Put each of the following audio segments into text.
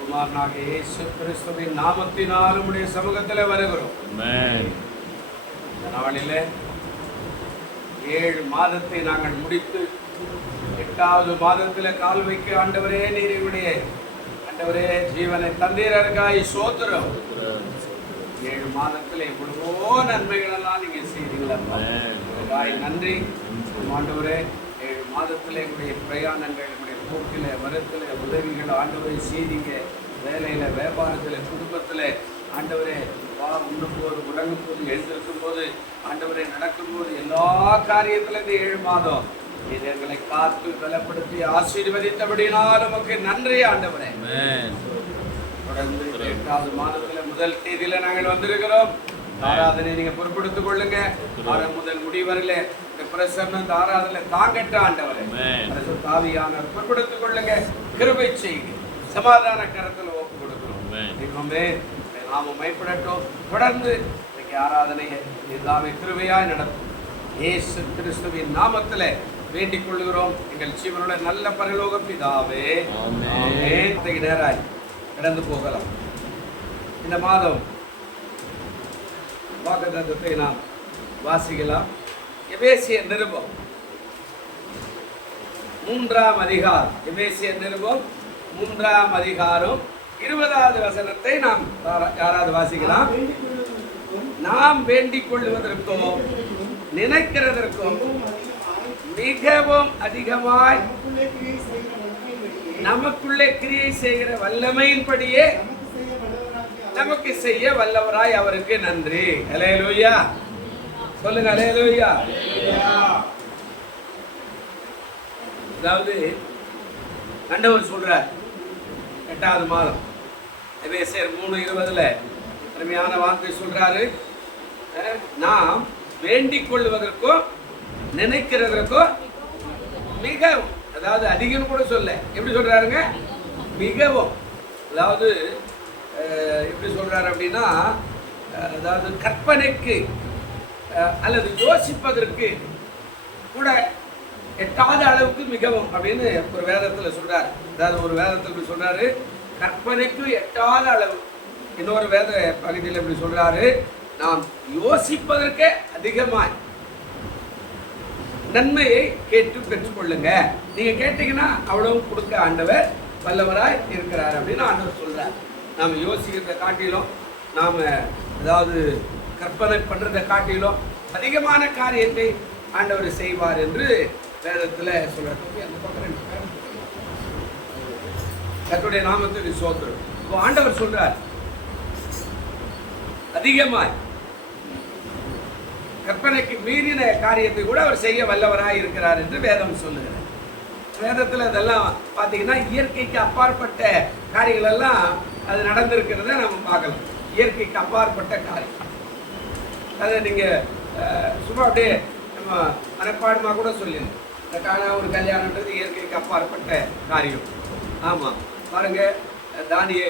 குமாரனாகிய இயேசு கிறிஸ்துவின் நாமத்தினால் உம்முடைய சமூகத்தில் வருகிறோம். இந்த நாளிலே 7 மாதத்தை நாங்கள் முடித்து 8வது மாதத்தில் கால் வைக்க ஆண்டவரே நீர் எங்களுடைய ஆண்டவரே ஜீவனை தந்தீரருக்காய் சோத்திரம். 7 மாதத்தில் எவ்வளவோ நன்மைகள் எல்லாம் நீங்க செய்தீங்களா, நன்றி ஆண்டவரே. 7 மாதத்தில் எங்களுடைய பிரயாணங்கள், எங்களுடைய போக்கில் வரத்தில் உதவிகள் ஆண்டவரை செய்திங்க. வேலையில், வியாபாரத்தில், குடும்பத்தில் ஆண்டவரே உண்ணும் போது, உறங்கும் போது, எழுந்திருக்கும் போது ஆண்டவரை நடக்கும்போது எல்லா காரியத்திலும் இந்த 7 மாதம் இது எங்களை காத்து பலப்படுத்தி ஆசீர்வதித்தபடினால் உமக்கு நன்றி ஆண்டவரே. தொடர்ந்து 8வது மாதத்தில் முதல் தேதியில நாங்கள் வந்திருக்கிறோம். ஆராதனை நீங்க பொறுப்படுத்திக் கொள்ளுங்க. முதல் முடிவரில் பிரசன்ன ஆராதனை தாங்கட்ட ஆண்டவரே தாவியான பொறுப்படுத்திக் கொள்ளுங்க. கிருபை செய்யுங்க. சமாதான கரத்தில் ஒப்பு கொடுக்கிறோம். நாம மைப்படட்டும். தொடர்ந்து இன்னைக்கு ஆராதனையை எல்லாமே கிருபையாய் நடத்தும். இயேசு கிறிஸ்துவின் நாமத்தில் வேண்டிக் கொள்கிறோம் எங்கள் ஜீவனுள்ள நல்ல பரலோக பிதாவே. ஆமென். நேராய் கடந்து போகலாம். இந்த மாதம் வாக்குத்தத்தத்தை நாம் வாசிக்கலாம். எபேசியர் நிருபம் 3ஆம் அதிகாரம். எபேசியர் நிருபம் 3ஆம் அதிகாரம் 20வது வசனத்தை நாம் யாராவது வாசிக்கலாம். நாம் வேண்டிக் கொள்வதற்கும் நினைக்கிறதற்கும் மிகவும் அதிகமாய் நமக்குள்ளே கிரியை செய்கிற வல்லமையின்படியே நமக்கு செய்ய வல்லவராய் அவருக்கு நன்றி. அல்லேலூயா சொல்லுங்க. அல்லேலூயா. அதாவது ஆண்டவர் சொல்றார் 8வது மாதம் எபேசியர் 3:20 அருமையான வார்த்தை சொல்றாரு. நாம் வேண்டிக் கொள்வதற்கும் நினைக்கிறதற்கும் மிகவும், அதாவது அதிகம் கூட சொல்ல, எப்படி சொல்றாருங்க, மிகவும். அதாவது எப்படி சொல்றாரு அப்படின்னா, அதாவது கற்பனைக்கு அல்லது யோசிப்பதற்கு கூட எட்டாத அளவுக்கு மிகவும் அப்படின்னு ஒரு வேதத்தில் சொல்றாரு. அதாவது ஒரு வேதத்தில் சொல்றாரு கற்பனைக்கு எட்டாத அளவு. இன்னொரு வேத பகுதியில் எப்படி சொல்றாரு, நாம் யோசிப்பதற்கே அதிகமாய் நன்மையை கேட்டு பெற்றுக்கொள்ளுங்க. நீங்க கேட்டீங்கன்னா அவ்வளவு கொடுக்க ஆண்டவர் வல்லவராய் இருக்கிறார் அப்படின்னு ஆண்டவர் சொல்றார். நாம் யோசிக்கிறத காட்டிலும், நாம் அதாவது கற்பனை பண்றதை காட்டிலும் அதிகமான காரியத்தை ஆண்டவர் செய்வார் என்று வேதத்தில் சொல்றார். அந்த பக்கம் கர்த்தருடைய நாமத்துக்கு ஸ்தோத்திரம். இப்போ ஆண்டவர் சொல்றார் அதிகமாய் கற்பனைக்கு மீறின காரியத்தை கூட அவர் செய்ய வல்லவராய் இருக்கிறார் என்று வேதம் சொல்லுகிறார். வேதத்தில் அதெல்லாம் பார்த்தீங்கன்னா இயற்கைக்கு அப்பாற்பட்ட காரியங்கள் எல்லாம் அது நடந்திருக்கிறத நம்ம பார்க்கலாம். இயற்கைக்கு அப்பாற்பட்ட காரியம் அதை நீங்கள் சும்மா அப்படியே நம்ம மனப்பாடமாக கூட சொல்லிடணும். இந்த ஒரு கல்யாணன்றது இயற்கைக்கு அப்பாற்பட்ட காரியம். ஆமாம் பாருங்க, தானியே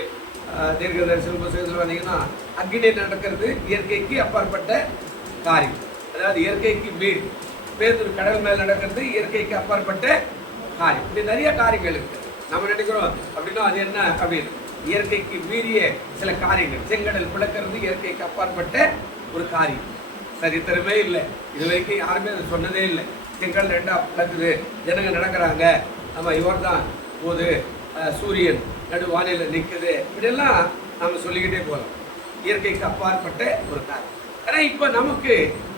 தீர்க்க தரிசன புத்தகத்தில் வந்தீங்கன்னா அக்னி நடக்கிறது இயற்கைக்கு அப்பாற்பட்ட காரியம், அதாவது இயற்கைக்கு மீறி. பேதுரு கடல் மேல் நடக்கிறது இயற்கைக்கு அப்பாற்பட்ட காரியம். இப்படி நிறைய காரியங்கள் இருக்கு. நம்ம நினைக்கிறோம் அப்படின்னா அது என்ன அப்படின்னு. இயற்கைக்கு மீறிய சில காரியங்கள். செங்கடல் பிளக்கிறது இயற்கைக்கு அப்பாற்பட்ட ஒரு காரியம், சரித்திரமே இல்லை. இது வரைக்கும் யாருமே அதை சொன்னதே இல்லை. செங்கல் ரெண்டா பிளக்குது, ஜனங்க நடக்கிறாங்க, நம்ம இவர் தான் போது, சூரியன் நடு வானிலை நிற்குது, இப்படியெல்லாம் நம்ம சொல்லிக்கிட்டே போகலாம். இயற்கைக்கு அப்பாற்பட்ட ஒரு காரியம். ஆனால் இப்போ நமக்கு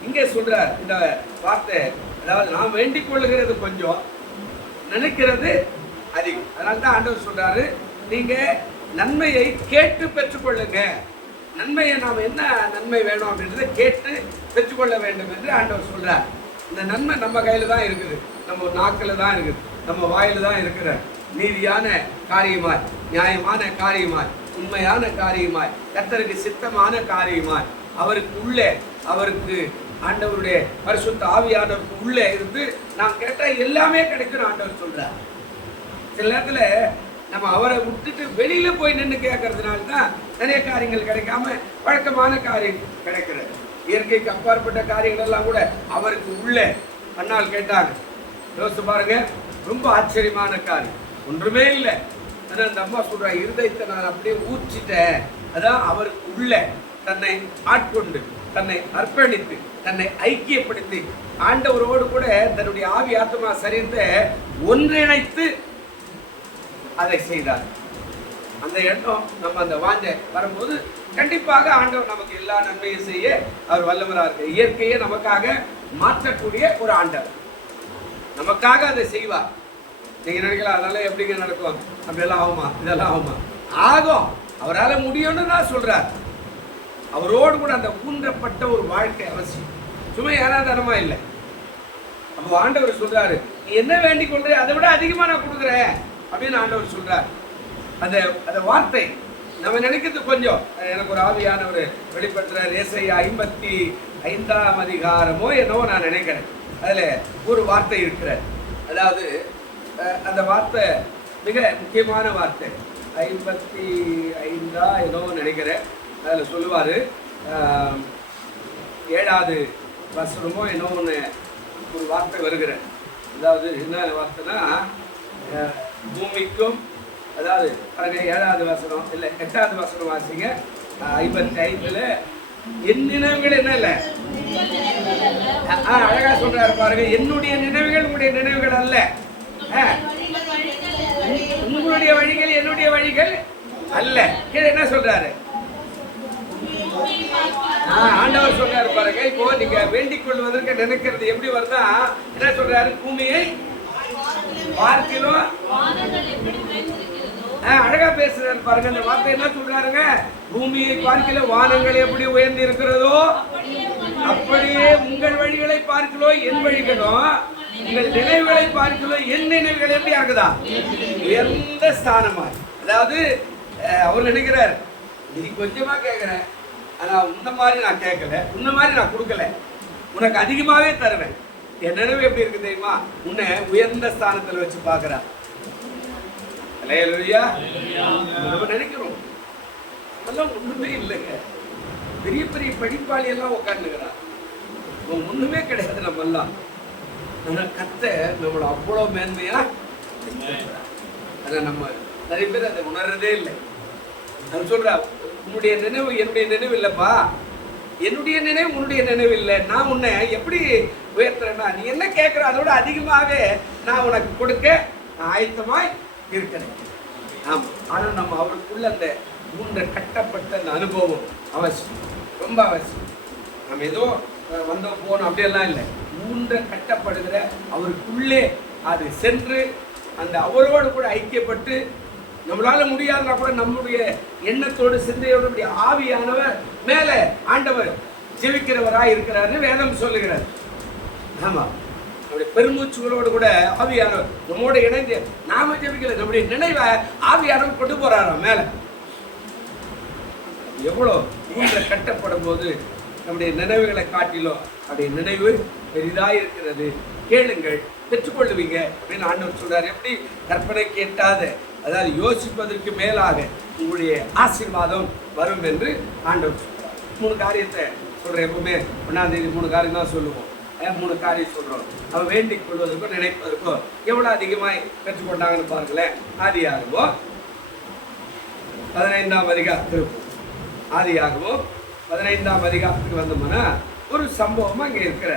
இங்கே சொல்றார் இந்த வார்த்தை, அதாவது நாம் வேண்டிக் கொள்ளுகிறது கொஞ்சம், நினைக்கிறது அதிகம். அதனால தான் ஆண்டவர் சொல்றாரு, நீங்க நன்மையை கேட்டு பெற்றுக்கொள்ளுங்க. நன்மையை நாம் என்ன நன்மை வேணும் அப்படின்றத கேட்டு பெற்றுக்கொள்ள வேண்டும் என்று ஆண்டவர் சொல்றார். இந்த நன்மை நம்ம கையில தான் இருக்குது, நம்ம நாக்கில் தான் இருக்குது, நம்ம வாயில தான் இருக்கிற நீதியான காரியமாய், நியாயமான காரியமாய், உண்மையான காரியமாய், கர்த்தருக்கு சித்தமான காரியமாய், அவருக்கு உள்ளே, அவருக்கு ஆண்டவருடைய பரிசுத்த ஆவியானவருக்கு உள்ளே இருந்து நாம் கேட்டால் எல்லாமே கிடைக்கும் ஆண்டவர் சொல்றார். சில நேரத்தில் நம்ம அவரை விட்டுட்டு வெளியில போய் நின்று கேட்கறதுனால தான் நிறைய காரியங்கள் கிடைக்காம வழக்கமான காரியம் கிடைக்கிறது. இயற்கைக்கு அப்பாற்பட்ட காரியங்கள் எல்லாம் கூட அவருக்கு உள்ளே அண்ணால் கேட்டாங்க. யோசிச்சு பாருங்க, ரொம்ப ஆச்சரியமான காரியம், ஒன்றுமே இல்லை. ஆனால் அந்த அம்மா சொல்ற, இருதயத்தை நான் அப்படியே ஊற்றிட்டேன். அதான் அவருக்கு உள்ள தன்னை ஆட்கொண்டு, தன்னை அர்ப்பணித்து, தன்னை ஐக்கியப்படுத்தி, ஆண்டவரோடு கூட தன்னுடைய ஆவி ஆத்மா சரீரத்தை ஒன்றிணைத்து அதை செய்தார். அந்த எண்ணம் நம்ம அந்த வாஞ்ச வரும்போது கண்டிப்பாக ஆண்டவர் நமக்கு எல்லா நன்மையும் செய்ய அவர் வல்லவராக இருக்கு. இயற்கையை நமக்காக மாற்றக்கூடிய ஒரு ஆண்டவர், நமக்காக அதை செய்வார். நீங்க நினைக்கலாம் அதெல்லாம் எப்படிங்க நடக்கும், அப்படியெல்லாம் ஆகுமா, இதெல்லாம் ஆகுமா? ஆகும், அவரால் முடியும்னு தான் சொல்றார். அவரோடு கூட அந்த ஊன்றப்பட்ட ஒரு வாழ்க்கை அவசியம், சும்மா ஏனாதாரமா இல்லை. அப்போ ஆண்டவர் சொல்றாரு, நீ என்ன வேண்டிக் கொள்ற அதை விட அதிகமா நான் கொடுக்குறேன் அப்படின்னு ஆண்டவர் சொல்றார். அந்த அந்த வார்த்தை நம்ம நினைக்கிறது கொஞ்சம். எனக்கு ஒரு ஆவியானவர் வெளிப்படுத்துறார். ஏசாயா 55ஆம் அதிகாரமோ என்னவோ நான் நினைக்கிறேன், அதுல ஒரு வார்த்தை இருக்கிறார். அதாவது அந்த வார்த்தை மிக முக்கியமான வார்த்தை. 55 ஏதோ நினைக்கிறேன். அதில் சொல்லுவார், 7வது வசனமோ என்னோ ஒன்று ஒரு வார்த்தை வருகிற. அதாவது என்ன வார்த்தைன்னா, பூமிக்கும், அதாவது பாருங்க 7வது வசனம் இல்லை 8வது வசனம் வாசிங்க. 55ல் என் நினைவுகள் என்ன இல்லை, அழகா சொல்றாரு பாருங்க, என்னுடைய நினைவுகள் உங்களுடைய நினைவுகள் அல்ல, உங்களுடைய வழிகள் என்னுடைய வழிகள் அல்ல. கீழே என்ன சொல்றாரு, ஆண்டவர் சொல்றாரு பாருங்க. இப்போ நீங்க வேண்டிக் கொள்வதற்கு நினைக்கிறது எப்படி வருதா, என்ன சொல்றாரு, பூமியை பார்க்கிறோம். அழகா பேசுறாரு பாருங்க. அந்த வார்த்தை என்ன சொல்றாருங்க, பூமியை பார்க்கல வானங்கள் எப்படி உயர்ந்து இருக்கிறதோ அப்படியே உங்கள் வழிகளை பார்க்கலோ என் வழிகளோ, உங்கள் நினைவுகளை பார்க்கலோ என் நினைவுகள் எப்படி ஆகுதா, உயர்ந்த ஸ்தானமா. அதாவது அவர் நினைக்கிறார், நீ கொஞ்சமா கேட்கிற, ஆனா உன்ன மாதிரி நான் கேட்கல, உன்ன மாதிரி நான் கொடுக்கல, உனக்கு அதிகமாவே தருவேன். என் நினைவு எப்படி இருக்கு தெரியுமா, உன்னை உயர்ந்த ஸ்தானத்தில் வச்சு பார்க்கிறார். நம்ம நினைக்கிறோம் அதெல்லாம் ஒண்ணுமே இல்லைங்க. பெரிய பெரிய படிப்பாளி எல்லாம் உட்காந்துக்கிறான், ஒண்ணுமே கிடையாது. நம்ம எல்லாம் கத்த நம்மள அவ்வளவு மேன்மையா, ஆனா நம்ம நிறைய பேர் அதை உணர்றதே இல்லை. நான் சொல்றேன், உன்னுடைய நினைவு என்னுடைய நினைவு இல்லப்பா, என்னுடைய நினைவு உன்னுடைய நினைவு இல்லை. நான் உன்னை எப்படி உயர்த்துறேன்னா, நீ என்ன கேட்குற அதோட அதிகமாகவே நான் உனக்கு கொடுக்க ஆயத்தமாய் இருக்கிறேன். ஆமாம், ஆனால் நம்ம அவருக்குள்ள அந்த ஊன்ற கட்டப்பட்ட அந்த அனுபவம் அவசியம், ரொம்ப அவசியம். நம்ம ஏதோ வந்தோம் போனோம் அப்படியெல்லாம் இல்லை, ஊன்ற கட்டப்படுகிற அவருக்குள்ளே அது சென்று அந்த அவரோடு கூட ஐக்கியப்பட்டு, நம்மளால முடியாதுன்னா கூட நம்முடைய எண்ணத்தோடு சிந்தையோடு ஆவியானவர் மேலே ஆண்டவர் ஜெபிக்கிறவராய் இருக்கிறாரு வேதம் சொல்லுகிறார். ஆமா, நம்முடைய பெருமூச்சுகளோடு கூட ஆவியானவர் நம்மோட இணைந்து நாம ஜெபிக்கல, நம்முடைய நினைவை ஆவியானவர் கொண்டு போறாராம் மேல. எவ்வளோ ஊன்ற கட்டப்படும் போது நம்முடைய நினைவுகளை காட்டிலும் அவருடைய நினைவு பெரிதாக இருக்கிறது. கேளுங்கள் பெற்றுக்கொள்ளுவீங்க அப்படின்னு ஆண்டவர் சொல்றாரு. எப்படி கற்பனை கேட்டாத, அதாவது யோசிப்பதற்கு மேலாக உங்களுடைய ஆசீர்வாதம் வரும் என்று ஆண்டவர் சொல்றார். 3 காரியத்தை சொல்றேன். எப்பவுமே 1ஆம் தேதி 3 காரியம் தான் சொல்லுவோம். 3 காரியம் சொல்றோம். அவன் வேண்டிக் கொள்வதற்கோ நினைப்பதற்கோ எவ்வளவு அதிகமாய் பெற்றுக்கொண்டாங்கன்னு பாருங்களேன். ஆதியாகமம் 15ஆம் அதிகாரத்திற்கு ஆதியாகமம் 15ஆம் அதிகாரத்துக்கு வந்தோம்னா ஒரு சம்பவம் அங்கே இருக்கிற.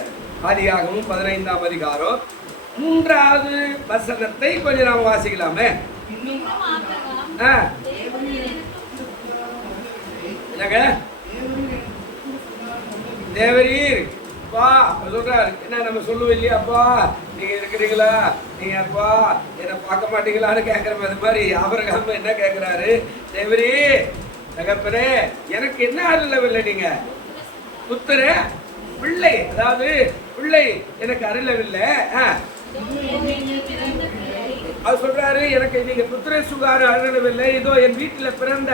ஆதியாகமம் 15ஆம் அதிகாரம் 3வது வசனத்தை கொஞ்சம் நாம் வாசிக்கலாமே. என்னங்க தேவரீர் அப்பா சொல்றாரு, என்ன நம்ம சொல்லுவோம் இல்லையாப்பா, நீங்க இருக்கிறீங்களா, நீங்க அப்பா என்னை பார்க்க மாட்டீங்களான்னு கேட்கிற மாதிரி ஆபிரகாம் என்ன கேட்கிறாரு, தேவரீ தகப்பனே எனக்கு என்ன அருளவில்லை, நீங்க புத்திர பிள்ளை, அதாவது பிள்ளை எனக்கு அருளவில்லை. அது சொல்றாரு, எனக்கு நீங்க புத்திர சுகாரம் அருளவில்லை, இதோ என் வீட்டுல பிறந்த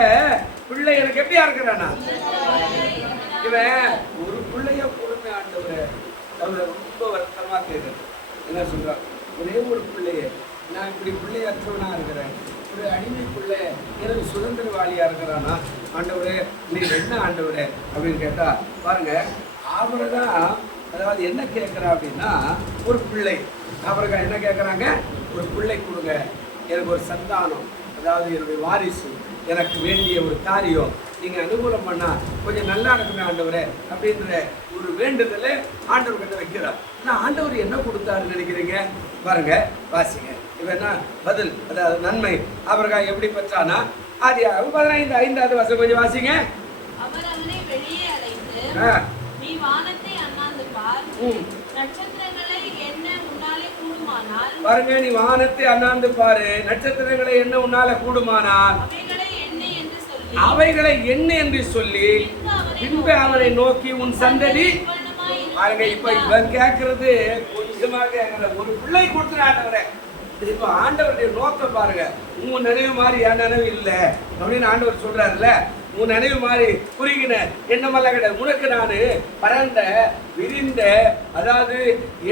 பிள்ளை எனக்கு எப்படியா இருக்கிறானா, இவன் ஒரு பிள்ளைய கொடுமை ஆண்டவரை அவரை ரொம்ப வருத்தமா கேட்குறது. என்ன சொல்றாரு, ஒரே ஒரு பிள்ளைய நான் இப்படி பிள்ளையற்றவனா இருக்கிறேன், ஒரு அடிமை பிள்ளை எனக்கு சுதந்திரவாளியா இருக்கிறானா, ஆண்டவரே நீ என்ன ஆண்டவரே அப்படின்னு கேட்டா பாருங்க, அவர்தான் அதாவது என்ன கேட்கிறா அப்படின்னா ஒரு பிள்ளை. அவர்கள் என்ன கேட்குறாங்க, ஒரு பிள்ளை கொடுங்க, எனக்கு ஒரு சந்தானம், அதாவது என்னுடைய வாரிசு, எனக்கு வேண்டிய ஒரு காரியம் நீங்க அனுகூலம் பண்ணா கொஞ்சம் நல்லா இருக்குமே ஆண்டவரே அப்படின்ற ஒரு வேண்டுதலை ஆண்டவர் கிட்ட வைக்கிறார். நான் ஆண்டவர் என்ன கொடுத்தாருன்னு நினைக்கிறீங்க பாருங்க, வாசிங்க. இவன் என்ன பதில், அதாவது நன்மை அவர்கள் எப்படி பெற்றானா, ஆதியாகமம் 15:5 வசனம் கொஞ்சம் வாசிங்க. அவர் அவனை வெளியே அழைத்து, நீ வானத்தை அண்ணாந்து பார், நட்சத்திரங்களை எண்ண உன்னாலே கூடுமானால், பாருங்க, நீ வானத்தை அண்ணாந்து பாரு, நட்சத்திரங்களை எண்ண உன்னால கூடுமானால் அவைகளை என்ன என்று சொல்லி பின்பு அவரை நோக்கி உன் சந்ததி பாருங்க. இப்ப இவன் கேட்கறது கொஞ்சமா கேட்கற, ஒரு பிள்ளை கொடுத்துரு ஆண்டவரே. இப்ப ஆண்டவருடைய நோக்கம் பாருங்க, உன் நினைவு மாதிரி என் நினைவு இல்லை அப்படின்னு ஆண்டவர் சொல்றாருல்ல. உன் நினைவு மாதிரி குறுகின என்னமெல்லாம் கிடையாது, உனக்கு நான் பரந்த விரிந்த அதாவது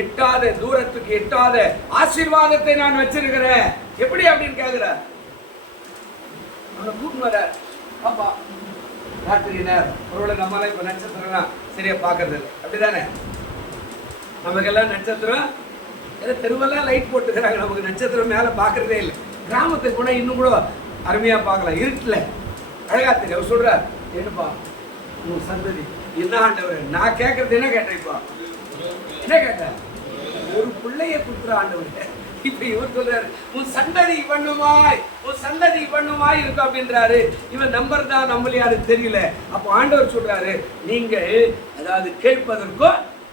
எட்டாத தூரத்துக்கு எட்டாத ஆசீர்வாதத்தை நான் வச்சிருக்கிறேன். எப்படி அப்படின்னு கேட்கிற அவனை கூட்டு வர. பாப்பா ராத்திரி நேரம் ஒருவேளை நம்மளாம் இப்போ நட்சத்திரம்லாம் சரியா பார்க்கறது இல்லை, அப்படிதானே? நமக்கெல்லாம் நட்சத்திரம் ஏதோ தெருவெல்லாம் லைட் போட்டுக்கிறாங்க, நமக்கு நட்சத்திரம் மேலே பார்க்கறதே இல்லை. கிராமத்துக்கு போனால் இன்னும் கூட அருமையாக பார்க்கலாம், இருட்டில் அழகா தெரியும். அவர் சொல்றார், என்னப்பா உன் சந்ததி என்ன ஆண்டவர், நான் கேட்கறது என்ன கேட்டேன், இப்போ என்ன கேட்டேன், ஒரு பிள்ளைய கொடுக்குற ஆண்டவர். இப்ப இவர் சொல்றாரு, உன் சந்ததி பண்ணுமாய், உன் சந்ததி பண்ணுமாய் இருக்கும் அப்படின்றாரு. இவன் நம்பர் தான் நம்மளையாரு தெரியல. அப்போ ஆண்டவர் சொல்றாரு, நீங்க அதாவது கேட்பதற்கோ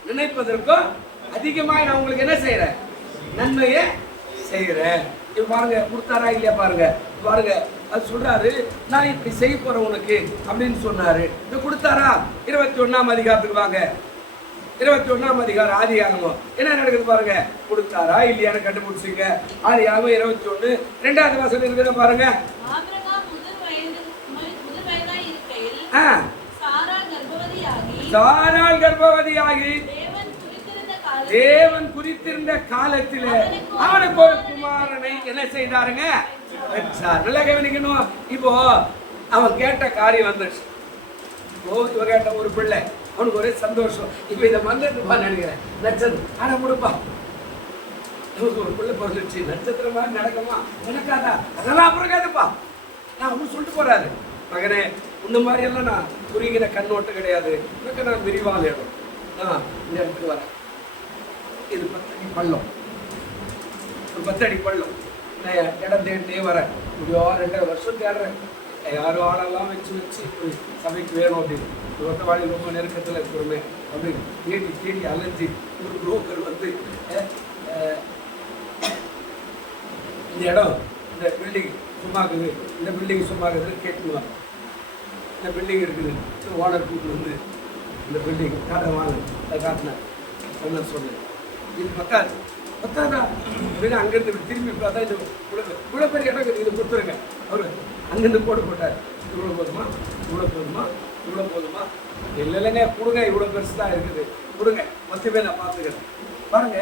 நினைப்பதற்கோ அதிகமாய் நான் உங்களுக்கு என்ன செய்யறேன், நன்மையை செய்யறேன். இப்ப பாருங்க கொடுத்தாரா இல்லையா பாருங்க, பாருங்க அது சொல்றாரு, நான் இப்படி செய்ய போறேன் உனக்கு அப்படின்னு சொன்னாரு. இது கொடுத்தாரா? 21ஆம் அதிகாரத்துக்கு வாங்க. 21ஆம் அதிகாரம் ஆதியாகமம் என்ன நடக்குது பாருங்க. கொடுத்தாரா இல்லையான்னு கண்டுபிடிச்சிங்க. ஆதியாகமம் 21 2வது வசனம் இருக்குதுன்னு பாருங்க. ஆபிரகாம் முதிர் வயதாய் இருக்கையில் சாராள் கர்ப்பவதியாகி தேவன் குறித்திருந்த காலத்தில் அவனுக்கு ஒரு குமாரனை என்ன செய்தாருங்க பெற்றார். நல்லா கவனிக்கணும். இப்போ அவன் கேட்ட காரியம் வந்துச்சு. இவ கேட்ட ஒரு பிள்ளை, அவனுக்கு ஒரே சந்தோஷம். இப்ப இதை வந்துட்டுப்பா நினைக்கிறேன், நட்சத்திரம் ஆனா கொடுப்பா, நமக்கு ஒரு பிள்ளை பிறந்துச்சு, நட்சத்திரமா நடக்குமா எனக்காதா, அதெல்லாம் அப்புறம் கேட்டுப்பா நான் ஒன்றும் சொல்லிட்டு போறாரு. மகனே இந்த மாதிரி எல்லாம் நான் குறுகின கண்ணோட்டம் கிடையாது, எனக்கு நான் விரிவான இடம், நான் இந்த இடத்துக்கு வரேன். இது 10 அடி பள்ளம், ஒரு 10 அடி பள்ளம். நான் இடம் தேடிட்டே வரேன், இப்படியோ 2 வருஷம் தேடுறேன். யாரும் ஆளெல்லாம் வச்சு சபைக்கு வேணும் அப்படின்னு ஒட்டவாளி ரொம்ப நெருக்கத்தில் இருக்கிறோமே அப்படின்னு தேடி தேடி அலைஞ்சி ஒரு புரோக்கர் வந்து இந்த இடம், இந்த பில்டிங் சும்மா இருக்குது, இந்த பில்டிங் சும்மா இருக்குது கேட்டுக்குவாங்க. இந்த பில்டிங் இருக்குது, ஓனர் கூட்டு வந்து இந்த பில்டிங் காட்ட வாங்க, அதை காட்டினேன். சொன்னேன் இது பத்தாதா அப்படின்னு அங்கேருந்து திரும்பி பார்த்தா இது இவ்வளோ பெரிய இடம் இருக்குது, இது கொடுத்துருங்க. அவர் அங்கேருந்து போட்டார். இவ்வளோ போதுமா, இவ்வளோ போதுமா, இவ்வளோ போதுமா, இல்லைங்க கொடுங்க, இவ்வளோ பெருசு தான் இருக்குது கொடுங்க, மொத்தமே நான் பார்த்துக்கிறேன். பாருங்க,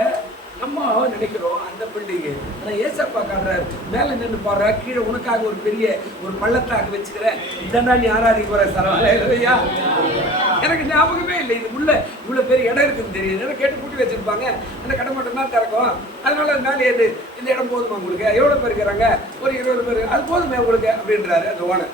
நம்ம நினைக்கிறோம் அந்த பில்டிங்கு, ஆனால் ஏசப்பா காட்டுறாரு, மேலே நின்று பாடுற, கீழே உனக்காக ஒரு பெரிய ஒரு பள்ளத்தாக்கு வச்சுக்கிறேன், இதான் நீ ஆராதிக்க போற சரவாலையா. எனக்கு ஞாபகமே இல்லை இது உள்ள இவ்வளோ பெரிய இடம் இருக்குன்னு தெரியுது. ஏன்னா கேட்டு கூட்டி வச்சிருப்பாங்க, அந்த கடை மட்டும் தான் திறக்கும். அதனால மேலே எது இந்த இடம் போதுமா உங்களுக்கு, எவ்வளோ பேர் இருக்கிறாங்க, ஒரு 20 பேர், அது போதுமே உங்களுக்கு அப்படின்றாரு அந்த ஓனர்.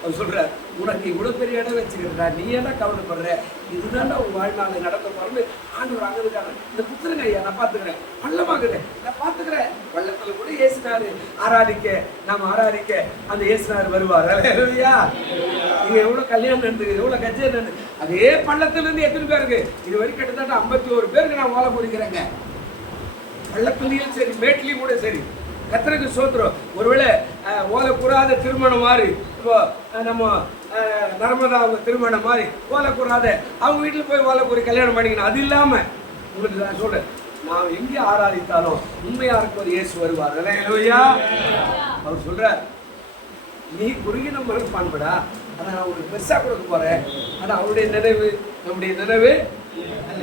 அவர் சொல்றார், உனக்கு இவ்வளவு பெரிய இடம் வச்சுக்கிறா, நீ என்ன கவலைப்படுற, இதுதான்டா உன் வாழ்நாள் நடத்த போறேன்னு ஆண்டவர் அங்க இருக்காரு. இந்த புத்திரங்க ஐயா நான் பாத்துக்கிறேன், பள்ளமாக்குறேன், நான் பாத்துக்கிறேன். பள்ளத்துல கூட இயேசுனாரு ஆராதிக்க, நாம ஆராதிக்க அந்த இயேசுனாரு வருவார். அல்லேலூயா. இங்க எவ்வளவு கல்யாணம் நடந்தது, எவ்வளவு கச்சேரி நடந்தது. அதே பள்ளத்துல இருந்து எத்தனை பேருக்கு இது வரைக்கும் கிட்டத்தட்ட 51 பேருக்கு நான் ஓலை போடுகிறேங்க. பள்ளத்துலயும் சரி, மேட்லயும் கூட சரி. கர்த்தருக்கு ஸ்தோத்திரம். ஒருவேளை ஓலை கூறாத திருமணம் மாதிரி, இப்போ நம்ம நர்மதா அவங்க திருமணம் மாதிரி ஓலை கூறாத அவங்க வீட்டில் போய் ஓலை கூறி கல்யாணம் பண்ணிக்கணும். அது இல்லாம உங்களுக்கு நான் சொல்றேன், நான் எங்கே ஆராதித்தாலும் உண்மையாருக்கு ஒரு இயேசு வருவார். அல்லேலூயா. அவர் சொல்றார், நீ குறுகின மனப்பான்படா, ஆனா நான் உங்களுக்கு பெருசா கொடுக்க போறேன். ஆனா அவருடைய நினைவு நம்முடைய நினைவு.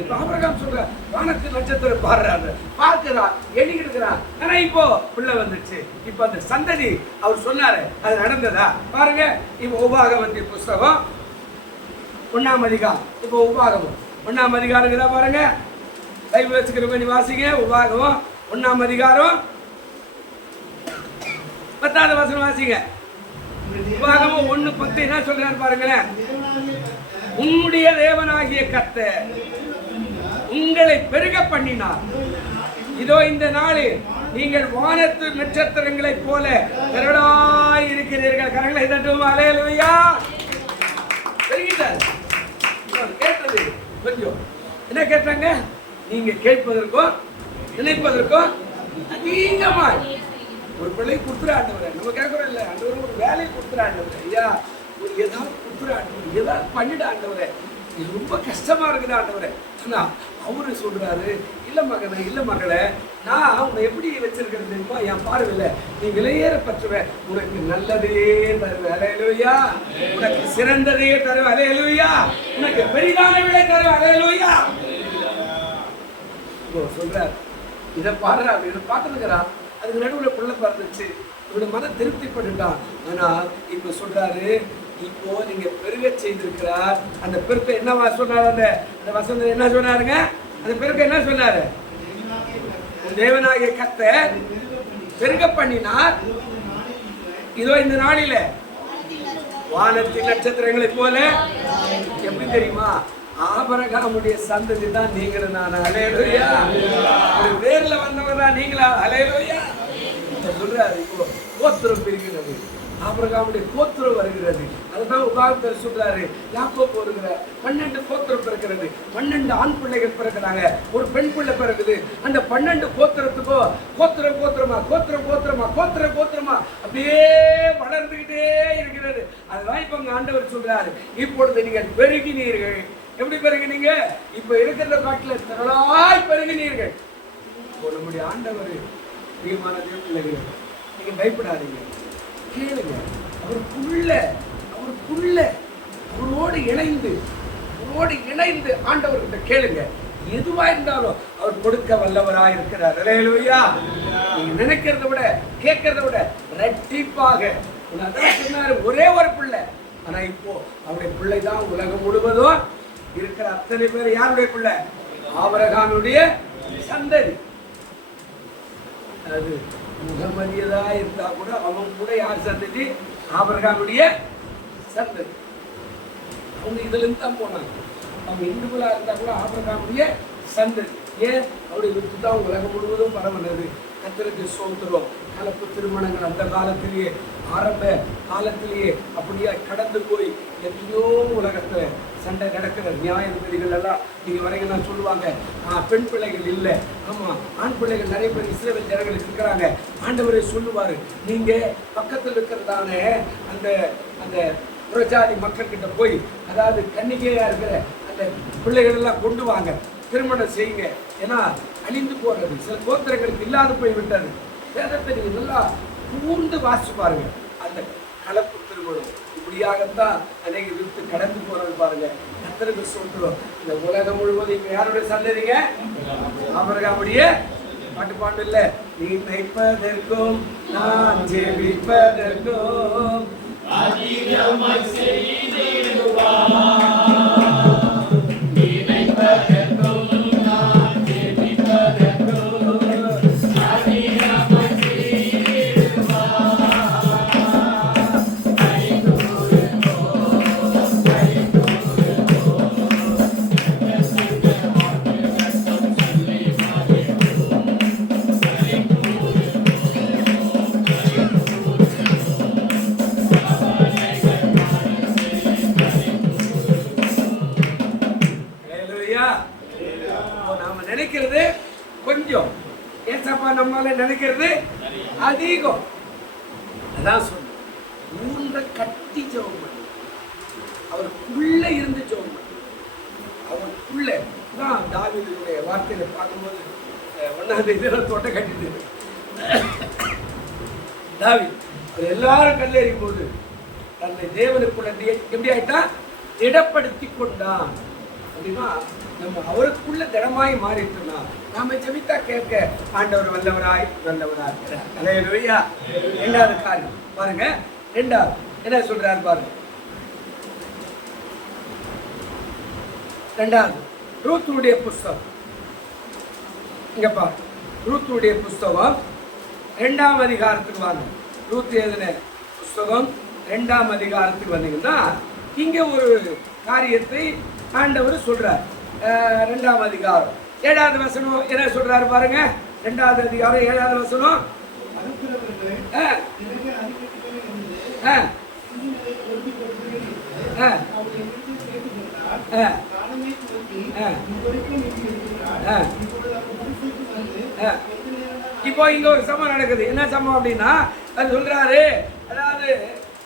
இப்ப ஆபிரகாம் சொல்ற, வானத்து நட்சத்திரம் பாடுறாரு, பார்க்கிறார், எண்ணிக்கிட்டு இருக்கிறார். ஆனா இப்போ பிள்ளை வந்துச்சு. இப்ப அந்த சந்ததி அவர் சொன்னாரு, அது நடந்ததா பாருங்க. இப்ப உபாகமத்தின் புஸ்தகம் 1ஆம் அதிகாரம். இப்போ உபாகமம் 1ஆம் அதிகாரங்கிறதா பாருங்க. பைபிள் வச்சுக்கிறவங்க நீ வாசிங்க. உபாகமம் 1ஆம் அதிகாரம் 10வது வசனம் வாசிங்க. உபாகமம் 1:10 என்ன சொல்றாரு பாருங்களேன். உம்முடைய தேவனாகிய கர்த்தர் உங்களை பெருக பண்ணினார். இதோ இந்த நாளில் நீங்கள் வானத்து நட்சத்திரங்களைப் போல திரளாய் இருக்கிறீர்கள். கரங்களை தட்டுவோம். அல்லேலூயா. பெருகிட்டார். கேட்டது கொஞ்சம் என்ன கேட்டாங்க, நீங்க கேட்பதற்கும் நினைப்பதற்கும் அதிகமாய் ஒரு பிள்ளை கொடுத்துற ஆண்டவரை நம்ம கேட்கிறோம் இல்ல, ஆண்டவர் ஒரு வேலையை கொடுத்துற ஆண்டவரை, ஐயா ஒரு ஏதாவது கொடுத்துற ஆண்டவர், ஏதாவது பண்ணிட ஆண்டவரை, இது ரொம்ப கஷ்டமா இருக்குது ஆண்டவரை. ஆனா அவரு சொல்றாரு, இல்ல மகனே, இல்ல மகளே, நான் உன்னை எப்படி வச்சிருக்கிறது தெரியுமா, என் பார்வையில நீ விலையேற பற்றுவேன், உனக்கு நல்லதே தருவேன். அல்லேலூயா. உனக்கு சிறந்ததே தருவேன். அல்லேலூயா. உனக்கு பெரிதான விலை தருவேன். அல்லேலூயா. சொல்றாரு, இதை பாடுறாரு, இதை பார்த்துருக்கிறான். அதுக்கு நடுவில் பிள்ளை பிறந்துச்சு, இவனோட மன திருப்திப்பட்டுட்டான். ஆனா இப்ப சொல்றாரு, இப்போ நீங்க பெருக செய்திருக்கிறார். அந்த பெருக்க என்ன சொன்னாரு, அந்த வசனம் என்ன சொன்னாருங்க, அந்த பெருக்க என்ன சொன்னாரு, தேவனாகிய கர்த்தர் பெருக பண்ணினார். இதோ இந்த நாளில வானத்தின் நட்சத்திரங்களை போல. எப்படி தெரியுமா, ஆபிரகாமுடைய சந்ததி தான் நீங்களும் நான். அல்லேலூயா. ஒரு வேர்ல வந்தவங்க தான் நீங்களா. அல்லேலூயா. சொல்றாரு, இப்போ கோத்திரம் பிரிக்கிறது, ஆபிரகாமுடைய கோத்திரம் வருகிறது. அதுதான் உபாகமத்தில் சொல்றாரு, யாக்கோபு வருகிற 12 கோத்திரம் பிறக்கிறது, 12 ஆண் பிள்ளைகள் பிறக்கிறாங்க, ஒரு பெண் பிள்ளை பிறகுது. அந்த 12 கோத்திரத்துக்கும் கோத்திரம் கோத்திரமா கோத்திரம் கோத்திரமா கோத்திரம் கோத்திரமா அப்படியே வளர்ந்துகிட்டே இருக்கிறது. அதுதான் இப்ப அங்க ஆண்டவர் சொல்றாரு, இப்பொழுது நீங்கள் பெருகினீர்கள். எப்படி பெருகினீங்க, இப்ப இருக்கிற காட்டுல திரளாய் பெருகினீர்கள். நம்முடைய ஆண்டவர் பிரியமான பிள்ளைகள், நீங்க பயப்படாதீங்க, கேளுங்க. அவருக்குள்ள அவரோடு இணைந்து ஆண்டவர்கிட்ட கேளுங்க. எதுவா இருந்தாலும் அவர் கொடுக்க வல்லவராய் இருக்கிறார். அல்லேலூயா. நீங்க நினைக்கிறத விட கேட்கறத விட ரெட்டிப்பாக. அதான் சொன்னாரு, ஒரே ஒரு பிள்ளை, ஆனா இப்போ அவருடைய பிள்ளை தான் உலகம் முழுவதும் இருக்கிற அத்தனை பேர் யாருடைய பிள்ளை, ஆபிரகாமுடைய சந்ததி. அது முகமதியதா இருந்தா கூட அவன் கூட யார் சந்ததி, ஆபிரகாமுடைய சந்ததி. அவங்க இதுல இருந்து தான் போனாங்க. அவங்க இந்துக்களா இருந்தா கூட ஆபிரகாமுடைய சந்ததி. ஏன், அவருடைய விட்டு தான் உலகம் முழுவதும் பரவனது. கர்த்தருக்கு ஸ்தோத்திரம். கலப்பு திருமணங்கள் அந்த காலத்திலேயே, ஆரம்ப காலத்திலேயே அப்படியே கடந்து போய் எத்தனையோ உலகத்துல சண்டை நடக்கிற நியாயபதிகள் எல்லாம் நீங்க வரைக்கும் நான் சொல்லுவாங்க, பெண் பிள்ளைகள் இல்லை, ஆமா ஆண் பிள்ளைகள் நிறைய பேர் இஸ்ரவேல் ஜனங்கள் இருக்கிறாங்க. ஆண்டவரை சொல்லுவாரு, நீங்க பக்கத்தில் இருக்கிறதான அந்த அந்த புறஜாதி மக்கள் கிட்ட போய், அதாவது கன்னிகையா இருக்கிற அந்த பிள்ளைகள் எல்லாம் கொண்டு வாங்க, திருமணம் செய்யுங்க. ஏன்னா அழிந்து போறது, சில கோத்திரங்களுக்கு இல்லாத போய் விட்டது. வேதத்தை நீங்க நல்லா கூர்ந்து வாசிச்சு பாருங்க. அந்த கலப்பு திருமணம் இப்படியாகத்தான் அநேக விட்டு கடந்து போறது பாருங்க. கர்த்தருக்கு சொல்றோம், இந்த உலகம் முழுவதும் இப்ப யாருடைய சந்ததிங்க, ஆபிரகாமுடைய பாட்டு பாட்டு இல்ல, நீ நினைப்பதற்கும் நான் ஜெபிப்பதற்கும் அதிகமாய் செய்திடுவார். நினைக்கிறது கொஞ்சம், ஏசப்பா நம்மால நினைக்கிறது அதிகம். அதான் சொன்ன ஊன்ற கட்டி ஜெபம் பண்ணு, அவருக்குள்ள இருந்து ஜெபம் பண்ணு. அவருக்குள்ள தான் தாவீதுடைய வார்த்தையில பார்க்கும்போது 1ஆம் இதில் தொட்டை கட்டிட்டு தாவீது அவர் எல்லாரும் கல்லெறியும் போது தன்னை தேவனுக்குள்ள எப்படி ஆயிட்டா திடப்படுத்தி கொண்டான். அப்படின்னா நம்ம அவருக்குள்ள திடமாய் மாறிட்டோம்னா நாம ஜெபித்தா கேட்க ஆண்டவர் வல்லவராய் நல்லவராய் இருக்கிறார். அல்லேலூயா. ரெண்டாவது காரியம் பாருங்க, ரெண்டாவது என்ன சொல்றாரு பாருங்க. ரெண்டாவது ரூத்துடைய புஸ்தகம், இங்க பாரு, ரூத்துடைய புஸ்தகம் 2ஆம் அதிகாரத்துக்கு வாங்க. ரூத் எழுதின புஸ்தகம் 2ஆம் அதிகாரத்துக்கு வந்தீங்கன்னா இங்க ஒரு காரியத்தை ஆண்டவர் சொல்றார். 2ஆம் அதிகாரம் 7வது வசனம் என்ன சொல்றாரு பாருங்க. 2வது அதிகாரம் 7வது வசனம், இப்போ இங்க ஒரு சம்பவம் நடக்குது. என்ன சம்பவம் அப்படின்னா அது சொல்றாரு, அதாவது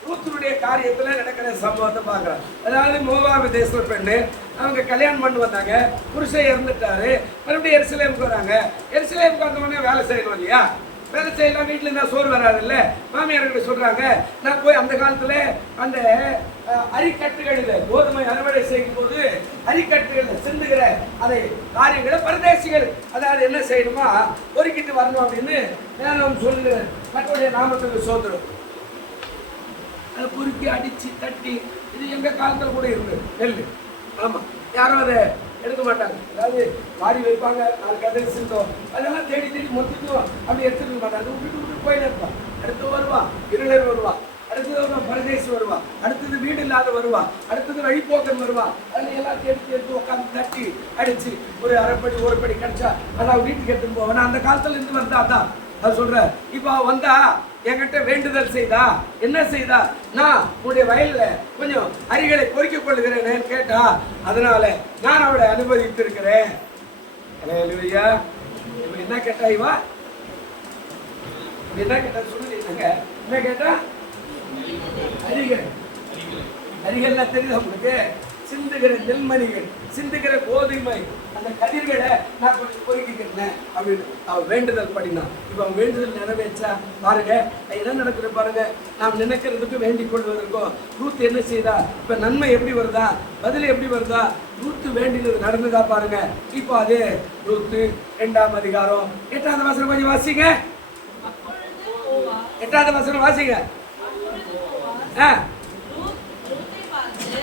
ரூத்துடைய காரியத்துல நடக்கிற சம்பவத்தை பார்க்கலாம். அதாவது மோவாபு தேச பெண்ணு, அவங்க கல்யாணம் பண்ணி வந்தாங்க, புருஷன் இறந்துட்டாரு, மறுபடியும் எருசலேமுக்கு வராங்க. எருசலேமுக்கு வந்தவொடனே வேலை செய்யணும் இல்லையா, வேலை செய்யலாம், வீட்டில் இருந்தால் சோறு வராது இல்லை. மாமியார்கிட்ட சொல்றாங்க, நான் போய் அந்த காலத்துல அந்த அரிக்கட்டுகளில் கோதுமை அறுவடை செய்யும் போது அரிக்கட்டுகளில் சிந்துகிற அதை காரியங்களை பரதேசிகள் அதாவது என்ன செய்யணுமா பொறுக்கிட்டு வரணும் அப்படின்னு நான் சொல்லுகிறேன். மற்றவருடைய நாமத்துக்கு சோதரம் அதை பொறுக்கி அடிச்சு தட்டி, இது எங்க காலத்துல கூட இருக்கு நெல். ஆமா, யாரும் அதை எடுக்க மாட்டாங்க. அதாவது வாரி வைப்பாங்க, 4 கதை சிந்தோம், அதெல்லாம் தேடி தேடி மொத்தத்தும் அப்படி எடுத்துக்க மாட்டாங்க. விட்டு போயிட்டு இருப்பான். அடுத்து வருவான் இருளர் வருவான், அடுத்தது வருவான் பரதேசி வருவான், அடுத்தது வீடு இல்லாத வருவான், அடுத்தது வழிபோக்கன் வருவான். அதில் எல்லாம் தேடி எடுத்து உட்காந்து தட்டி அடிச்சு ஒரு அரைப்படி ஒரு படி கிடைச்சா அதான் வீட்டுக்கு எடுத்துன்னு போவேன். அந்த காலத்துல இருந்து வந்தா தான் அது சொல்ற. இப்போ வந்தா என்கிட்ட வேண்டுதல் செய்தா, என்ன செய்தா, நான் உன்னுடைய வயல்ல கொஞ்சம் அரிகளை பொறுக்கிக் கொள்ளுகிறேன் கேட்டா, அதனால நான் அவளை அனுமதித்திருக்கிறேன். என்ன கேட்டா இவா, என்ன கேட்டா சொல்லுங்க, என்ன கேட்டா அரிகள். அரிகள்னா தெரியுதா உங்களுக்கு? சிந்துகிற நெல்மணிகள், சிந்துகிற கோதுமை, அந்த கதிர்களை நான் கொஞ்சம் பொறுக்கிக்கிறேன் அப்படின்னு அவன் வேண்டுதல் பண்ணினான். இப்போ அவன் வேண்டுதல் நிறைவேற்றா பாருங்க, என்ன நடக்குது பாருங்க. நாம் நினைக்கிறதுக்கு வேண்டிக் கொள்வதற்கும் ரூத் என்ன செய்தா, இப்ப நன்மை எப்படி வருதா, பதில் எப்படி வருதா, ரூத்து வேண்டினது நடந்ததா பாருங்க. இப்போ அதே ரூத்து 2ஆம் அதிகாரம் 8வது வசனம் கொஞ்சம் வாசிங்க. 8வது வசனம் வாசிங்க.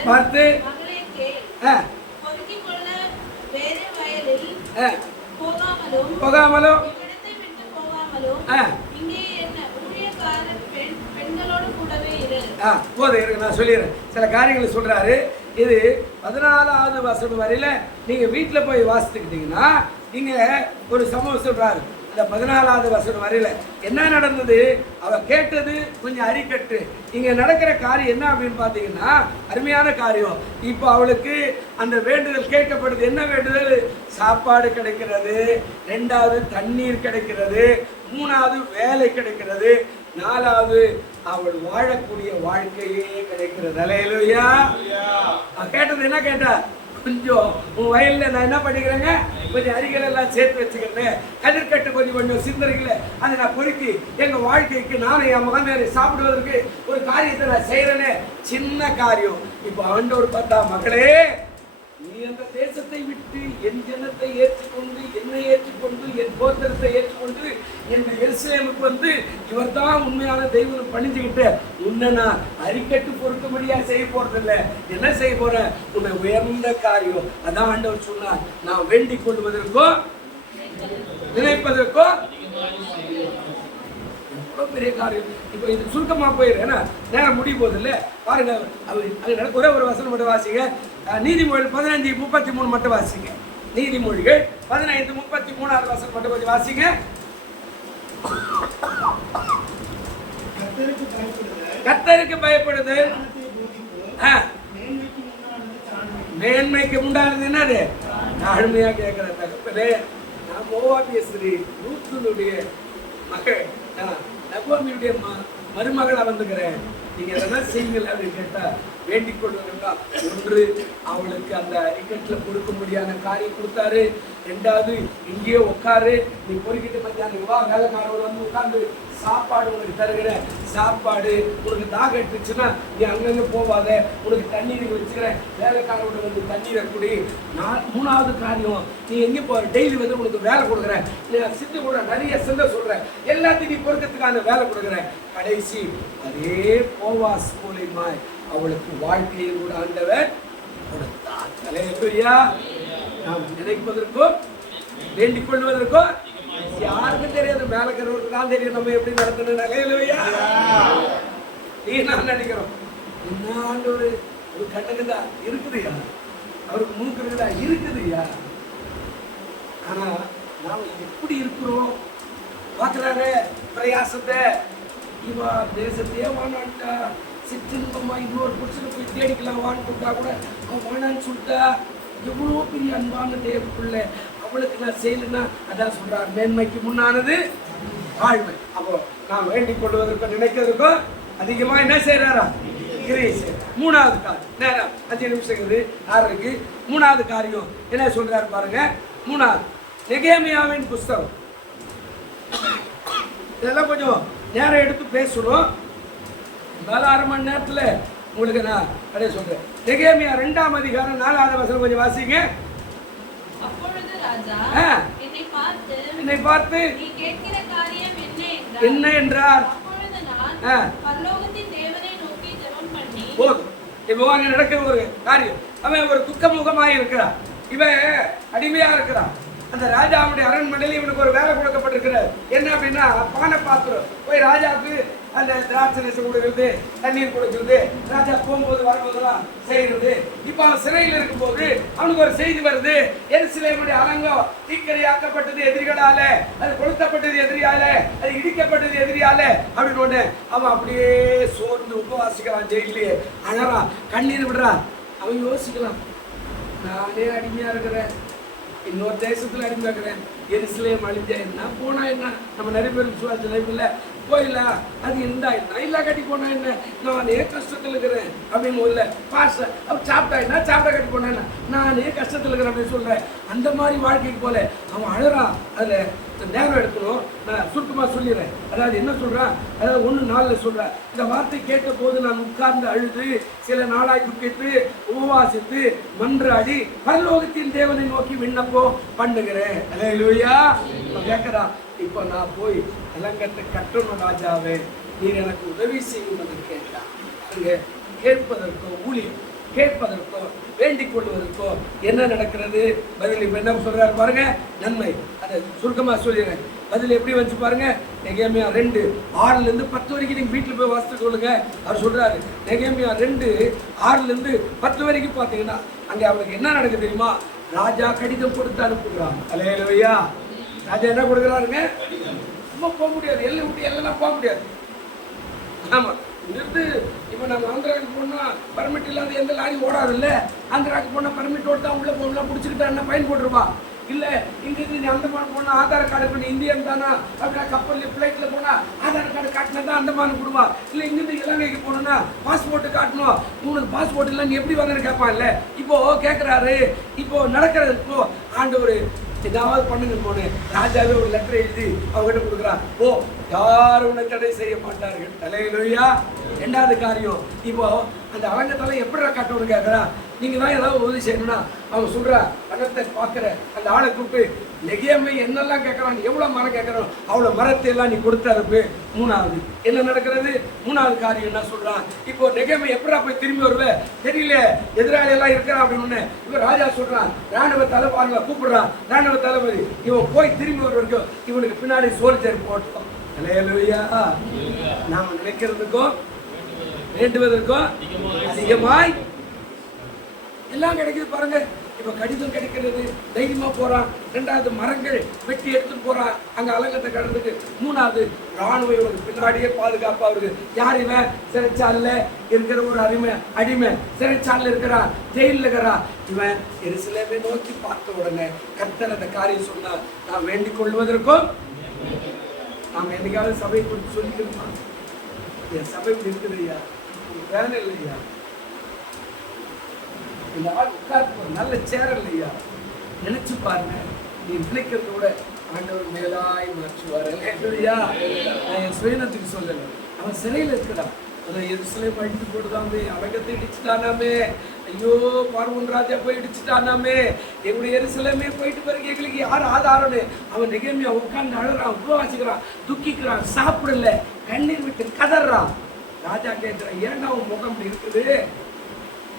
பார்த்து போகாமலும் போதும் இருக்கு, நான் சொல்லிடுறேன். சில காரியங்களை சொல்றாரு. இது 14வது வசனம் வரையில நீங்க வீட்டுல போய் வாசித்துக்கிட்டீங்கன்னா இங்க ஒரு சம்பவம் சொல்றாரு. இந்த 14வது வசனம் வரையில என்ன நடந்தது, அவ கேட்டது கொஞ்சம் அரிக்கட்டு. இங்க நடக்கிற காரியம் என்ன அப்படின்னு பாத்தீங்கன்னா அருமையான காரியம். இப்போ அவளுக்கு அந்த வேண்டுதல் கேட்கப்படுது. என்ன வேண்டுதல்? சாப்பாடு கிடைக்கிறது, 2வது தண்ணீர் கிடைக்கிறது, 3வது வேலை கிடைக்கிறது, 4வது அவள் வாழக்கூடிய வாழ்க்கையே கிடைக்கிறது. அல்லேலூயா. கேட்டது என்ன கேட்டா, கொஞ்சம் உன் வயல்ல நான் என்ன பண்ணிக்கிறேங்க, கொஞ்சம் அரிகள் எல்லாம் சேர்த்து வச்சுக்கிறேன், கதிர்கட்டு கொஞ்சம் கொஞ்சம் சிந்தனைகளை அதை நான் பொறுக்கி எங்க வாழ்க்கைக்கு நானும் என் மகன் சாப்பிடுவதற்கு ஒரு காரியத்தை நான் செய்யறேன்னு. சின்ன காரியம். இப்போ ஆண்டவர் பார்த்தா, மகளே நீ அந்த தேசத்தை விட்டு என் ஜனத்தை ஏற்றுக்கொண்டு என்னை ஏற்றுக்கொண்டு என் கோத்திரத்தை ஏற்றுக்கொண்டு என் எருசலேமுக்கு வந்து இவர் தான் உண்மையான தெய்வம் பணிஞ்சுக்கிட்டு உன்னை நான் அரிக்கட்டு பொறுக்கும்படியா செய்ய போறதில்லை. என்ன செய்ய போறேன், உன்னை உயர்ந்த காரியம். அதான் ஆண்டவர் சொன்னார், நான் வேண்டிக் கொள்வதற்கோ நினைப்பதற்கோ பெரிய காரியம். இப்போ இது சுருக்கமா போயிரு, ஏன்னா நேரம் முடிய போகுது இல்லை. பாருங்க, ஒரே ஒரு வசனம் மட்டும் வாசிங்க. நீதிமொழிகள் 15:33 மட்டும் வாசிங்க. நீதிமொழிகள் 15:33 வசனம் மட்டும் கொஞ்சம் வாசிங்க. கர்த்தருக்கு பயப்படுது, மேன்மைக்கு உண்டானது என்னது? தாழ்மையா கேட்கிற தகப்பனே, மோவாபிய ஸ்திரீ ரூத்துனுடைய மகள் நகோமியுடைய மருமகளா வந்துக்கிறேன், நீங்க எதனா செய்யுங்கள் அப்படின்னு கேட்டா வேண்டிக் கொள்வதா. ஒன்று, அவளுக்கு அந்த இக்கட்ல கொடுக்க முடியாத காரியம் கொடுத்தாரு. ரெண்டாவது, இங்கேயே உட்காரு, நீ பொறுக்கிட்டு மத்தியானம் வா, வேலைக்காரோட வந்து உட்கார்ந்து சாப்பாடு உனக்கு தருகிறேன், சாப்பாடு உனக்கு தாக எடுத்துச்சுன்னா நீ அங்கங்க போவாத, உனக்கு தண்ணீர் வச்சுக்கிறேன், வேலைக்காரோட வந்து தண்ணீரை குடி. மூணாவது காரியம், நீ எங்கே போற, டெய்லி வந்து உனக்கு வேலை கொடுக்குறேன், நீ சிந்து கூட நிறைய சிந்த சொல்றேன், எல்லாத்தையும் நீ பொறுக்கிறதுக்கான வேலை கொடுக்குறேன். கடைசி அதே போவாஸ் மூலியமாய் அவளுக்கு வாழ்க்கையை கூட ஆண்டவர் கொடுத்தார். அல்லேலூயா. நாம் நினைப்பதற்கோ வேண்டிக் கொள்வதற்கோ யாருக்கும் தெரியாது, மேல இருக்கிறவருக்கு தான் தெரியும் நம்ம எப்படி நடத்தணும். அல்லேலூயா. நீ நான் நினைக்கிறோம் என்ன ஆண்டவர் ஒரு கண்ணுக்குதா இருக்குதுயா, அவருக்கு மூக்கு இருக்குதா இருக்குதுயா, ஆனா நாம எப்படி இருக்கிறோம் பாக்குறாங்க. பிரயாசத்தை இவா தேசத்தையே வானான்ட்டா, சிற்றின்பமா இன்னொரு புருஷனை போய் தேடிக்கலாம் வான்னு கூப்பிட்டா கூட அவன் வானான்னு சொல்லிட்டா. எவ்வளோ பெரிய அன்பான தேவக்குள்ள அவளுக்கு நான் செய்யலைன்னா அதான் சொல்றார், மேன்மைக்கு முன்னானது வாழ்மை. அப்போ நான் வேண்டிக் கொள்வதற்கோ நினைக்கிறதுக்கோ அதிகமா என்ன செய்யறாரா, கிரியை செய்யறார். மூணாவது காரியம், நேரம் 5 நிமிஷம் இருக்குது 6:30. மூணாவது காரியம் என்ன சொல்றாரு பாருங்க. மூணாவது நெகேமியாவின் புஸ்தகம். இதெல்லாம் கொஞ்சம் நேரம் எடுத்து பேசணும். 4 மணி நேரத்துல உங்களுக்கு நான் அப்படியே சொல்றேன். நெகேமியா 2ஆம் அதிகாரம் 4வது வசனம் கொஞ்சம் வாசிங்க. அப்பொழுது ராஜா என்னை பார்த்து நீ கேட்கிற காரியம் என்ன என்றார். அப்பொழுது நான் பரலோகத்தின் தேவனை நோக்கி ஜெபம் பண்ணி, போதும் இப்போ அங்க நடக்கிற ஒரு காரியம், அவன் ஒரு துக்க முகமாய் இருக்கிறான், இவன் அடிமையா இருக்கிறான். அந்த ராஜாவுடைய அரண்மனையில் இவனுக்கு ஒரு வேலை கொடுக்கப்பட்டிருக்கிறார். என்ன அப்படின்னா, பானை பாத்திரம் போய் ராஜாவுக்கு அந்த திராட்சை ரசம் கொடுக்கறது, தண்ணீர் கொடுக்கறது, ராஜா போகும்போது வரும்போதெல்லாம் செய்யறது. இப்ப அவன் சிறையில் இருக்கும் போது அவனுக்கு ஒரு செய்தி வருது, எருசலேமுடைய அலங்கம் தீக்கிரையாக்கப்பட்டது எதிரிகளால, அது கொளுத்தப்பட்டது எதிரியால, அது இடிக்கப்பட்டது எதிரியால அப்படின்னு ஒண்ணு. அவன் அப்படியே சோர்ந்து உபவாசிக்கிறான், ஜெயிலே அழறான், கண்ணீர் விடுறான். அவன் யோசிக்கலாம், நானே அடிமையா இருக்கிறேன், இன்னொரு தேசத்துல அடிமையா இருக்கிறேன், எருசலேம் அழிஞ்ச என்ன போனா என்ன, நம்ம நிறைய பேர் விசுவாச லைஃப் இல்லை போயிடலாம், அது இருந்தா என்ன, இல்லா கட்டி போனா என்ன, நானே கஷ்டத்தில் இருக்கிறேன் அப்படின்னு இல்லை பாஸ்டர். அவன் சாப்பிட்டா என்ன, சாப்பிட்டா கட்டி போனா என்ன, நானே கஷ்டத்தில் இருக்கிறேன் அப்படின்னு சொல்றேன். அந்த மாதிரி வாழ்க்கைக்கு போல அவன் அழறான். அதுல நேரம் எடுக்கணும், நான் சுருக்கமா சொல்லிடுறேன். அதாவது என்ன சொல்றான், அதாவது 1:4 சொல்றேன். இந்த வார்த்தை கேட்ட போது நான் உட்கார்ந்து அழுது சில நாளாய் துக்கித்து உபவாசித்து மன்றாடி பரலோகத்தின் தேவனை நோக்கி விண்ணப்பம் பண்ணுகிறேன். அல்லேலூயா. கேட்கிறான், இப்போ நான் போய் அலங்கத்தை கட்டணும் ராஜாவே, நீர் எனக்கு உதவி செய்யும் என்று கேட்டான். அங்கே கேட்பதற்கோ ஊழியம் கேட்பதற்கோ வேண்டிக் கொள்வதற்கோ என்ன நடக்கிறது? பதில் இப்ப என்ன சொல்றாரு பாருங்க, நன்மை. அதை சுருக்கமா சொல்லிடுறேன். பதில் எப்படி வந்து பாருங்க. நெகேமியா 2:6-10 வரைக்கும் நீங்க வீட்டுல போய் வாசித்து கொள்ளுங்க. அவர் சொல்றாரு, நெகேமியா 2:6-10 வரைக்கும் பாத்தீங்கன்னா அங்க அவனுக்கு என்ன நடக்குது தெரியுமா? ராஜா கடிதம் கொடுத்து அனுப்புகிறான். அல்லேலூயா. ராஜா என்ன கொடுக்குறாருங்க? ரொம்ப போக முடியாது, எல்லை விட்டு எல்லாம் போக முடியாது. ஆமா, இருந்து இப்போ நம்ம ஆந்திராவுக்கு போனால் பர்மிட் இல்லாத எந்த லாரியும் ஓடாது இல்லை. ஆந்திராவுக்கு போனால் பர்மிட் ஓட்டு தான் உள்ளே போகலாம், பிடிச்சிக்கிட்டா பயன் போட்டுருவா. இல்லை இங்கிருந்து நீ அந்தமான் போனால் ஆதார் கார்டு பண்ணி இந்தியன் தானா அப்படின்னா கப்பலில் ஃப்ளைட்டில் போனால் ஆதார் கார்டு காட்டினா தான் அந்தமான் கொடுவா. இல்லை இங்கிருந்து இலங்கைக்கு போகணுன்னா பாஸ்போர்ட்டு காட்டணும், உனக்கு பாஸ்போர்ட் இல்லை நீ எப்படி வந்தேன்னு கேட்பான். இல்லை இப்போ கேட்குறாரு, இப்போ நடக்கிறது. இப்போ ஆண்டவர் ஏதாவது பண்ணுங்க போனேன், ராஜாவே ஒரு லெட்டர் எழுதி அவங்ககிட்ட கொடுக்குறான், ஓ யாரும் உன்னை தடை செய்ய மாட்டார்கள். அல்லேலூயா. 2வது காரியம், இப்போ அந்த அலங்கத்தலை எப்படி காட்டணும்னு கேட்குறான். நீங்கள் தான் ஏதாவது உதவி செய்யணும்னா அவங்க சொல்கிறா பணத்தை பார்க்குற அந்த ஆளை கூப்பிட்டு நெகேமை என்னெல்லாம் கேட்குறான், எவ்வளோ மரம் கேட்குறோம் அவ்வளோ மரத்தை எல்லாம் நீ கொடுத்தாருப்பு. 3வது என்ன நடக்கிறது? 3வது காரியம் என்ன சொல்கிறான், இப்போ நெகேமை எப்படா போய் திரும்பி வருவேன் தெரியல, எதிராளி எல்லாம் இருக்கிறான் அப்படின்னு. இப்போ ராஜா சொல்கிறான், ராணுவ தலைவாரில கூப்பிடுறான், ராணுவ தளபதி இவன் போய் திரும்பி வர வரைக்கும் இவனுக்கு பின்னாடி சோல்ஜர் போட்டோம். அல்லேலூயா. நாம் நினைக்கிறதுக்கும் வேண்டுவதற்கும் அதிகமாய் எல்லாம் கிடைக்குது பாருங்க. இப்ப கடிதம் கிடைக்கிறது, தைரியமா போறான். 2வது மரங்கள் வெட்டி எடுத்துட்டு போறான் அங்க அலங்கத்தை கடந்துட்டு. 3வது ராணுவ இவனுக்கு பின்னாடியே பாதுகாப்பா இருக்கு. யார் இவன்? சிறைச்சாலையில இருக்கிற ஒரு அடிமை சிறைச்சாலையில் இருக்கிறான், ஜெயிலில் இருக்கிறான். இவன் எருசலேமை நோக்கி பார்த்த உடனே கர்த்தர் அந்த காரியம் சொன்னா, நான் வேண்டிக் கொள்வதற்கும் நாம் என்னைக்காவது சபை குறித்து சொல்லிக்கிறோம். என் சபை இருக்குது ஐயா, வேலை இல்லையா, இந்த ஆள் உட்கார்ந்து நல்ல சேரல் இல்லையா, நினைச்சு பாருங்க. நீ நினைக்கிறத விட ஆண்டவர் மேலாய் மாற்றுவார். இல்லையா? நான் என் சுயநத்துக்கு சொல்லலை. அவன் சிறையில் இருக்கிறான். அதான் எருசலேம் அடித்து போட்டுதாமே, அலங்கத்தை இடிச்சுட்டானாமே, ஐயோ பார்வோன் ராஜா போய் இடிச்சுட்டானாமே, எங்களுடைய எருசலேமே போயிட்டு பிறகு எங்களுக்கு யார் ஆதாரம்னு அவன் நெகேமியா உட்கார்ந்து அழுறான், உபவாசிக்கிறான், துக்கிக்கிறான், சாப்பிடல, கண்ணீர் விட்டு கதறான். ராஜா கேட்கிறான், ஏன்னா அவன் முகம் இப்படி இருக்குது?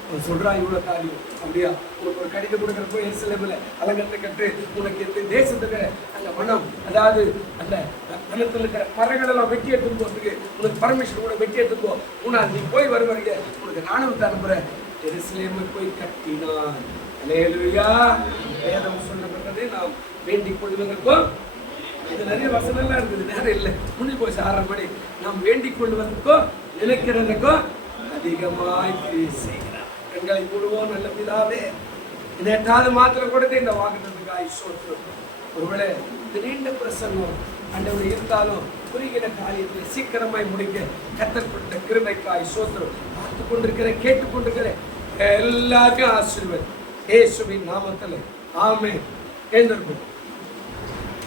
அவன் சொல்றான், இவ்வளோ காரியம் அப்படியா? உனக்கு ஒரு கடிதம் கொடுக்குறப்போ எருசலேமில் அலங்கத்தை கட்டு, உனக்கு எந்த தேசத்துக்கு அந்த மனம், அதாவது அந்த வனத்தில் இருக்கிற மரங்கள் எல்லாம் வெட்டி எடுத்துன்னு போகிறதுக்கு உனக்கு பர்மிஷன் கூட வெட்டி எடுத்துக்கோ. 3வது நீ போய் வருவாங்க, உனக்கு நாணவத்தை அனுப்புகிறேன். எருசலேமை போய் கட்டினான். அல்லேலூயா. வேதம் சொல்லப்பட்டதை நாம் வேண்டிக் கொள்வதற்கும், இது நிறைய வசனம்லாம் இருக்குது, நேரம் இல்லை, முடிஞ்சு போச்சு 6:30 மணி. நாம் வேண்டிக் கொள்வதற்கும் நினைக்கிறதுக்கும் அதிகமாய் செய்கிறார். பெண்களை கூடுவோம். நல்ல பிதாவே, இந்த 8வது மாத்திரம் கொடுத்து இந்த வாக்குத்தத்துக்காய் சோற்று. ஒருவேளை நீண்ட பிரசங்கம் ஆண்டவர் இருந்தாலும் குறுகின காரியத்தை சீக்கிரமாய் முடிக்க கர்த்தர் கொடுத்த கிருபைக்காய் சோற்று. பார்த்து கொண்டிருக்கிற கேட்டுக்கொண்டிருக்கிற எல்லாருக்கும் ஆசீர்வாதம் இயேசுவின் நாமத்தில். ஆமென். எழுந்திருக்கும்.